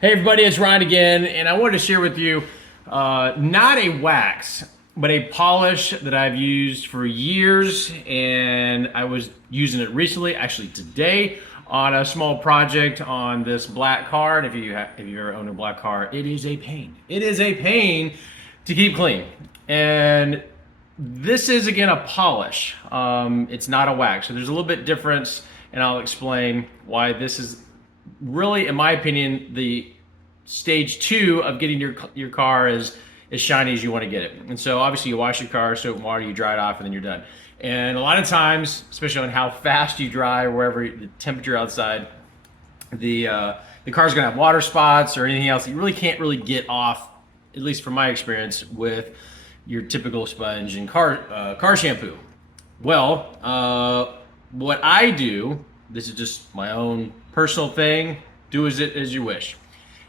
Hey everybody, it's Ryan again, and I wanted to share with you not a wax, but a polish that I've used for years, and I was using it recently, actually today, on a small project on this black car. And if you've ever owned a black car, it is a pain. It is a pain to keep clean. And this is, again, a polish. It's not a wax, so there's a little bit difference, and I'll explain why this is really, in my opinion, the stage 2 of getting your car as shiny as you want to get it. And so obviously you wash your car, soap and water, you dry it off, and then you're done. And a lot of times, especially on how fast you dry or wherever the temperature outside, the car's gonna have water spots or anything else that you really can't really get off, at least from my experience, with your typical sponge and car shampoo. Well, what I do, this is just my own personal thing, do as you wish,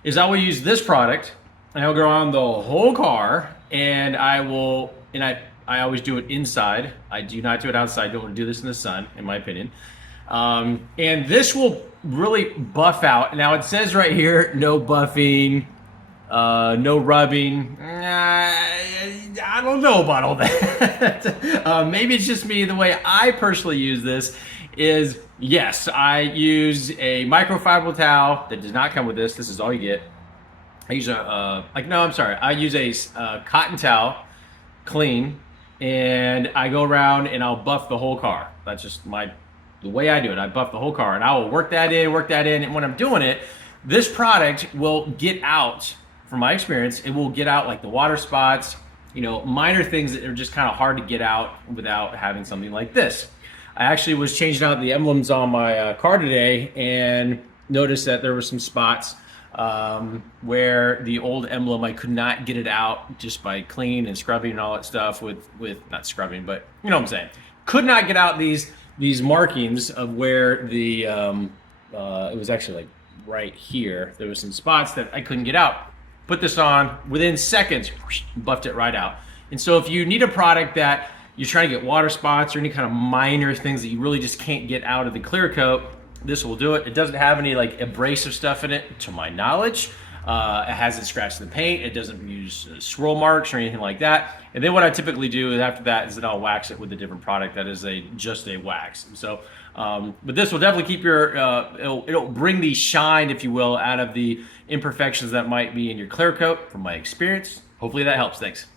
is I will use this product and I'll go on the whole car, and I always do it inside. I do not do it outside. I don't want to do this in the sun, in my opinion. And this will really buff out. Now it says right here, no buffing, no rubbing. I don't know about all that. Maybe it's just me. The way I personally use this is, yes, I use a microfiber towel that does not come with this. This is all you get. I use I use a cotton towel, clean, and I go around and I'll buff the whole car. That's just the way I do it. I buff the whole car, and I will work that in, and when I'm doing it, this product will get out, from my experience, it will get out like the water spots, minor things that are just kind of hard to get out without having something like this. I actually was changing out the emblems on my car today and noticed that there were some spots where the old emblem, I could not get it out just by cleaning and scrubbing and all that stuff with not scrubbing, but you know what I'm saying. Could not get out these markings of where the it was actually like right here. There was some spots that I couldn't get out. Put this on, within seconds, buffed it right out. And so if you need a product that you're trying to get water spots or any kind of minor things that you really just can't get out of the clear coat, this will do it. It doesn't have any like abrasive stuff in it, to my knowledge. It hasn't scratched the paint. It doesn't use swirl marks or anything like that. And then what I typically do is after that is that I'll wax it with a different product that is just a wax. So, but this will definitely keep your, it'll bring the shine, if you will, out of the imperfections that might be in your clear coat, from my experience. Hopefully that helps. Thanks.